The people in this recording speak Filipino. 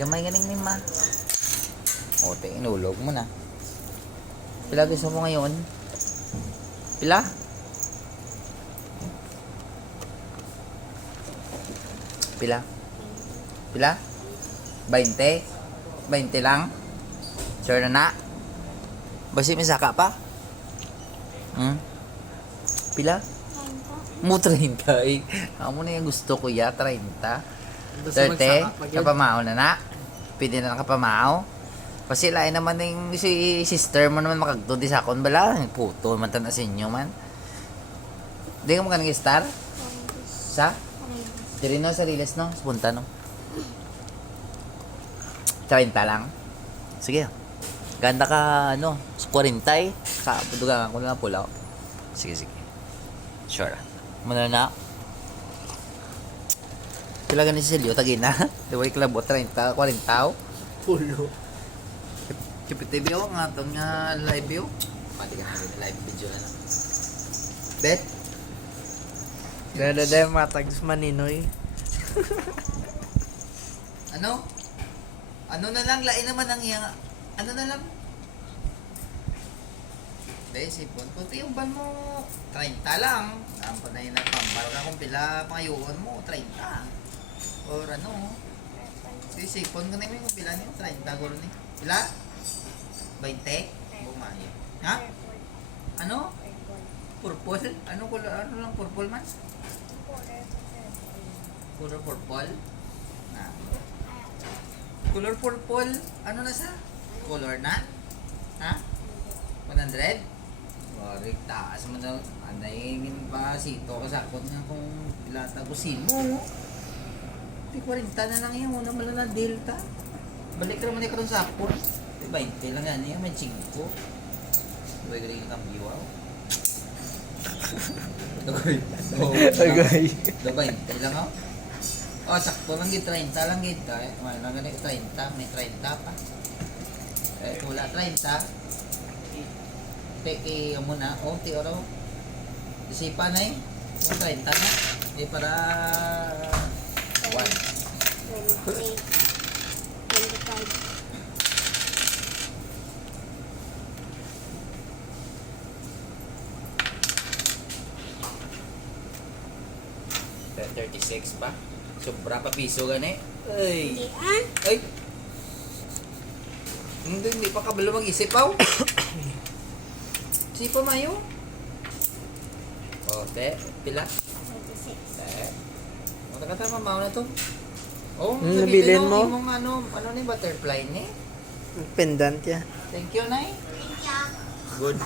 Gamay ganing ni ma. O, inulog mo na. Pila gusto mo ngayon? Pila? Pila? Pila? 20? 20 lang? Sure na? Basi may saka pa? Pila? 30. Mo 30 eh. Amo na yung gusto ko ya, 30. 30? Kapamao na na? Pwede na kapamao? Kasi lain naman yung si sister mo naman makagtod sa akon bala. Puto man tan sa inyo man. Di ka mo kanang star? Sa? Diri no sa Riles no? Sa punta no? 30 lang? Sige. Ganda ka ano? 40 eh. Sa pudugan ko na pula. Sige sige. Sure. Muna na. Pila ganin si Silio tagin na. Diway klabo 30, 40. Pulo. Kipit TV ako nga itong live view. Pati ka na live video na lang. Bet? Dada matag sa maninoy. Ano? Ano na lang? Lain naman ang iyang... Ano na lang? Dahil sipon. Kunti yung ban mo 30 lang. Ang panay na pamparo na kung pila pangayuon mo 30. Or ano? Sipon ko na yung pila niyo 30 guro ni. Pila? 20? Bumayo. Ha? Ano? Purple? Ano lang purple man? Color purple? Na. Color purple? Ano na sa? Color na? Ha? 100? Warik, taas mo na. Anayingin pa sito kasakot nga kung ilatagusin mo. 40 na lang yun. Una mo lang na delta. Balik ka naman ikaw sa apple. 20 lang yan. May 5. Huwag rin yung kambiwaw. Agay. 20 lang ako. Oh, sakto lang yung 30 lang yun. May lang ganit 30. May 30 pa. Eh, wala 30. Peki mo na. Oh, ti oro. Isipan na eh. Yung 30 na. Eh, para... 1. 20. 25. Then 36 pa. Sobra pa piso gani. Ay. Hindi ah. Ay. Hindi pa kabalo mag-isip pa. Sipa mayo. Oh, te, pila? 26. Te. Kata mamaw na to. Oh, nabilin mo? Imong ano ni butterfly ni? Pendant ya. Thank you, Nay. Thank you. Good.